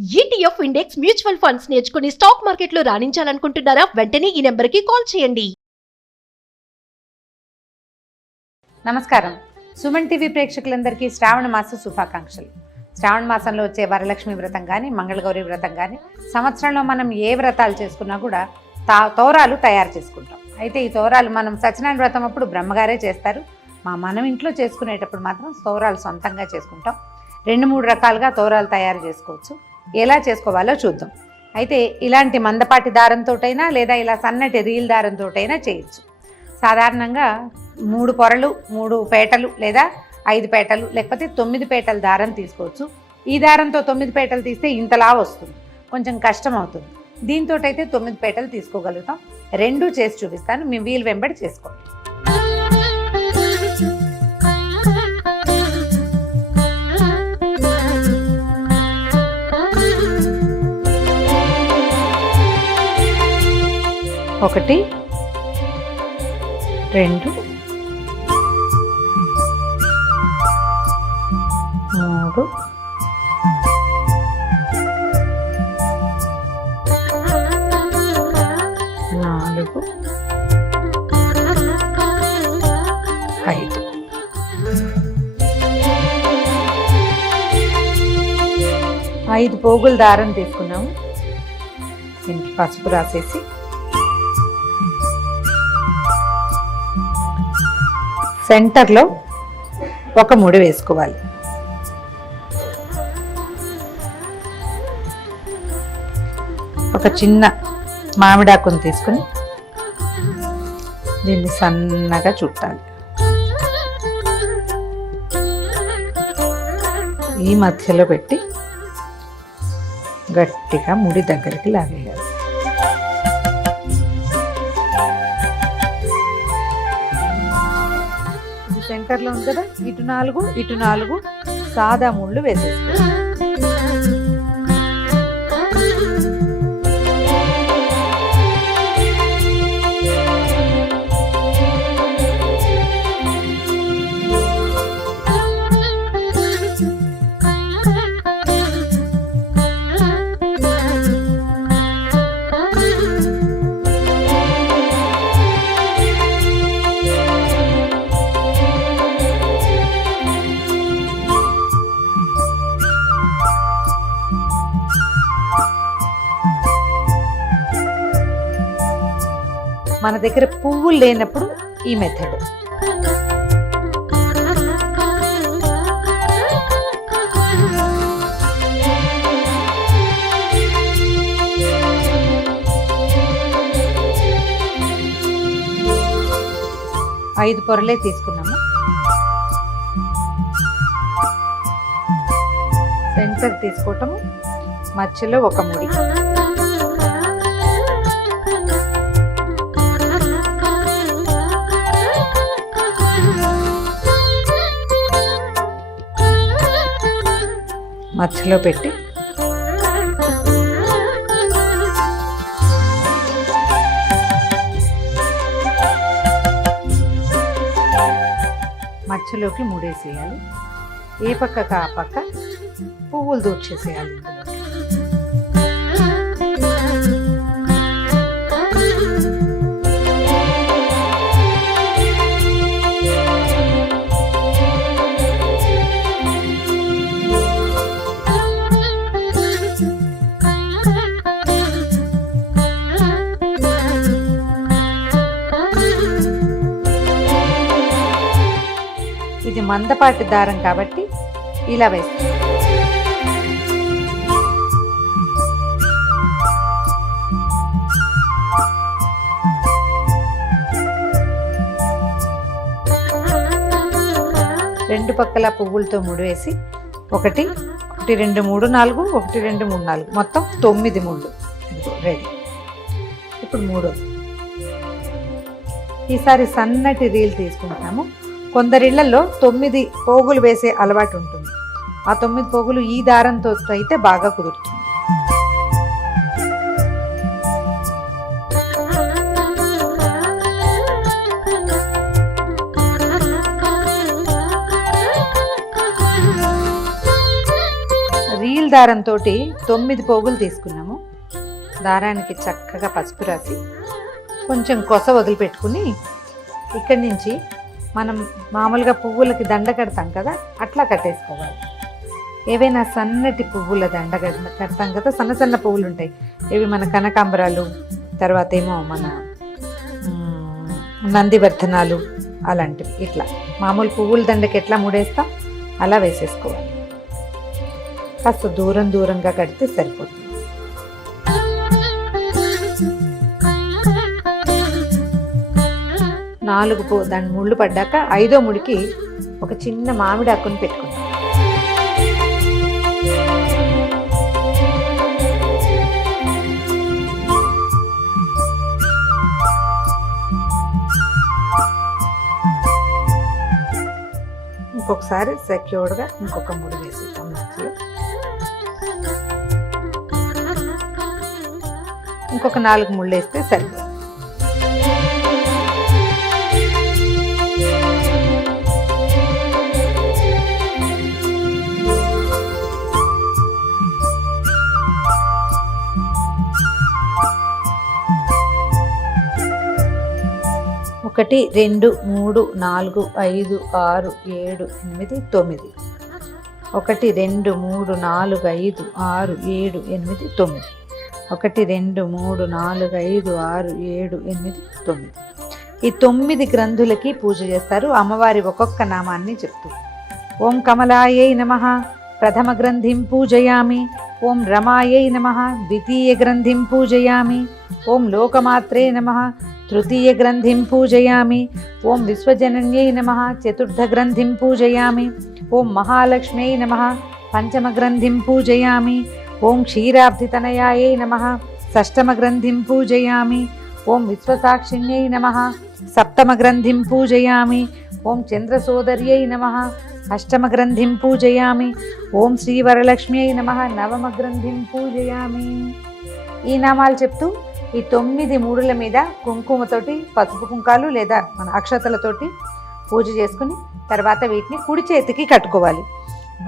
ETF index mutual funds నేర్చుకుని stock మార్కెట్లో రాణించాలనుకుంటున్నారా? వెంటనే ఈ నెంబర్కి కాల్ చేయండి. నమస్కారం. సుమన్ టీవీ ప్రేక్షకులందరికీ శ్రావణ మాస శుభాకాంక్షలు. శ్రావణ మాసంలో వచ్చే వరలక్ష్మి వ్రతం కానీ మంగళగౌరి వ్రతం కానీ సంవత్సరంలో మనం ఏ వ్రతాలు చేసుకున్నా కూడా తా తోరాలు తయారు చేసుకుంటాం. అయితే ఈ తోరాలు మనం సత్యనారాయణ వ్రతం అప్పుడు బ్రహ్మగారే చేస్తారు. మా మనం ఇంట్లో చేసుకునేటప్పుడు మాత్రం తోరాలు సొంతంగా చేసుకుంటాం. రెండు మూడు రకాలుగా తోరాలు తయారు చేసుకోవచ్చు. ఎలా చేసుకోవాలో చూద్దాం. అయితే ఇలాంటి మందపాటి దారంతోటైనా లేదా ఇలా సన్నటి రీల్ దారంతోటైనా చేయొచ్చు. సాధారణంగా మూడు పొరలు మూడు పేటలు లేదా ఐదు పేటలు లేకపోతే తొమ్మిది పేటల దారం తీసుకోవచ్చు. ఈ దారంతో తొమ్మిది పేటలు తీస్తే ఇంతలా వస్తుంది. కొంచెం కష్టం అవుతుంది. దీంతో అయితే తొమ్మిది పేటలు తీసుకోగలుగుతాం. రెండు చేసి చూపిస్తాను. మీ వీలు వెంబడి చేసుకోండి. ఒకటి రెండు మూడు. నాలుగు. ఐదు. ఐదు పోగుల దారం తీసుకున్నాము దీనికి పసుపు రాసేసి సెంటర్లో ఒక ముడి వేసుకోవాలి. ఒక చిన్న మామిడాకును తీసుకుని దీన్ని సన్నగా చుట్టాలి. ఈ మధ్యలో పెట్టి గట్టిగా ముడి దగ్గరికి లాగేయాలి. సెంటర్లో ఉంది కదా? ఇటు నాలుగు ఇటు నాలుగు. సాదా ముళ్ళు వేసేసుకోవాలి మన దగ్గర పువ్వులు లేనప్పుడు ఈ మెథడ్ ఐదు పొరలే తీసుకున్నాము. సెంటర్ తీసుకోవటము. మధ్యలో ఒక ముడి. మధ్యలో పెట్టి. మధ్యలోకి మూడేసేయాలి. ఏ పక్కకు ఆ పక్క? పువ్వులు దూర్చేసేయాలి ఇందులో. మందపాటి దారం కాబట్టి ఇలా వేస్తాం. రెండు పక్కల పువ్వులతో ముడివేసి ఒకటి ఒకటి రెండు మూడు నాలుగు ఒకటి రెండు మూడు నాలుగు. మొత్తం తొమ్మిది ముళ్ళు. రెడీ ఇప్పుడు మూడో ఈసారి సన్నటి రీల్ తీసుకుంటాము కొందరిళ్ళలో తొమ్మిది పోగులు వేసే అలవాటు ఉంటుంది. ఆ తొమ్మిది పోగులు ఈ దారంతో అయితే బాగా కుదురుతుంది. రీల్ దారంతో తొమ్మిది పోగులు తీసుకున్నాము. దారానికి చక్కగా పసుపు రాసి కొంచెం కొస వదిలిపెట్టుకుని ఇక్కడి నుంచి మనం మామూలుగా పువ్వులకి దండ కడతాం కదా అట్లా కట్టేసుకోవాలి. ఏవైనా సన్నటి పువ్వుల దండ కడతాం కదా సన్న సన్న పువ్వులు ఉంటాయి. ఇవి మన కనకాంబరాలు తర్వాత ఏమో మన నందివర్ధనాలు అలాంటివి ఇట్లా. మామూలు పువ్వుల దండకి ఎట్లా ముడేస్తాం? అలా వేసేసుకోవాలి. కాస్త దూరం దూరంగా కడితే సరిపోతుంది. నాలుగు పో దాని ముళ్ళు పడ్డాక ఐదో ముడికి ఒక చిన్న మామిడి అక్కును పెట్టుకుంటాం. ఇంకొకసారి సెక్యూర్డ్గా ఇంకొక ముడి వేసేద్దాం మధ్యలో. ఇంకొక నాలుగు ముళ్ళు వేస్తే సరిపోతుంది. ఒకటి రెండు మూడు నాలుగు ఐదు ఆరు ఏడు ఎనిమిది తొమ్మిది. ఒకటి రెండు మూడు నాలుగు ఐదు ఆరు ఏడు ఎనిమిది తొమ్మిది. ఒకటి రెండు మూడు నాలుగు ఐదు ఆరు ఏడు ఎనిమిది తొమ్మిది. ఈ తొమ్మిది గ్రంథులకి పూజ చేస్తారు. అమ్మవారి ఒక్కొక్క నామాన్ని చెప్తూ. ఓం కమలాయై నమ. ప్రథమ గ్రంథిం పూజయామి. ఓం రమాయై నమ. ద్వితీయ గ్రంథిం పూజయామి. ఓం లోకమాత్రే నమ. తృతీయ గ్రంథిం పూజయామి. ఓం విశ్వజనన్యై నమ. చతుర్థ గ్రంథిం పూజయామి. ఓం మహాలక్ష్మ్యై నమ. పంచమ గ్రంథిం పూజయామి. ఓం క్షీరాబ్ధితనయాయై నమ. షష్టమ గ్రంథిం పూజయామి. ఓం విశ్వసాక్షిణ్యై నమ. సప్తమ గ్రంథిం పూజయామి. ఓం చంద్రసోదర్యై నమ. అష్టమ గ్రంథిం పూజయామి. ఓం శ్రీవరలక్ష్మ్యై నమ. నవమ గ్రంథిం పూజయామి. ఈ నామాలు చెప్తూ ఈ తొమ్మిది మూడుల మీద కుంకుమతోటి పసుపు కుంకాలు లేదా మన అక్షతలతోటి పూజ చేసుకుని తర్వాత వీటిని కుడి చేతికి కట్టుకోవాలి.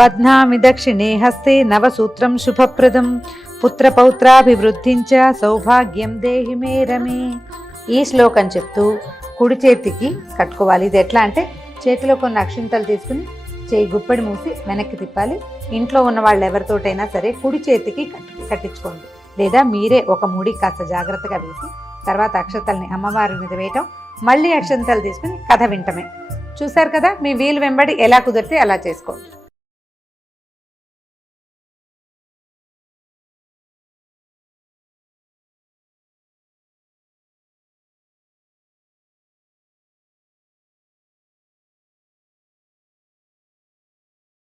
బధ్నామి దక్షిణే హస్తే నవసూత్రం శుభప్రదం. పుత్రపౌత్రాభివృద్ధించ సౌభాగ్యం దేహి మే రమే. ఈ శ్లోకం చెప్తూ కుడి చేతికి కట్టుకోవాలి. ఇది ఎట్లా అంటే చేతిలో కొన్ని అక్షింతలు తీసుకుని చేయి గుప్పడి మూసి వెనక్కి తిప్పాలి. ఇంట్లో ఉన్న వాళ్ళు ఎవరితోటైనా సరే కుడి చేతికి కట్టి కట్టించుకోండి. లేదా మీరే ఒక ముడి కాస్త జాగ్రత్తగా వేసి తర్వాత అక్షతల్ని అమ్మవారి మీద వేయటం మళ్ళీ అక్షంతలు తీసుకుని కథ వింటమే. చూశారు కదా మీ వీలు వెంబడి ఎలా కుదిరితే అలా చేసుకోండి.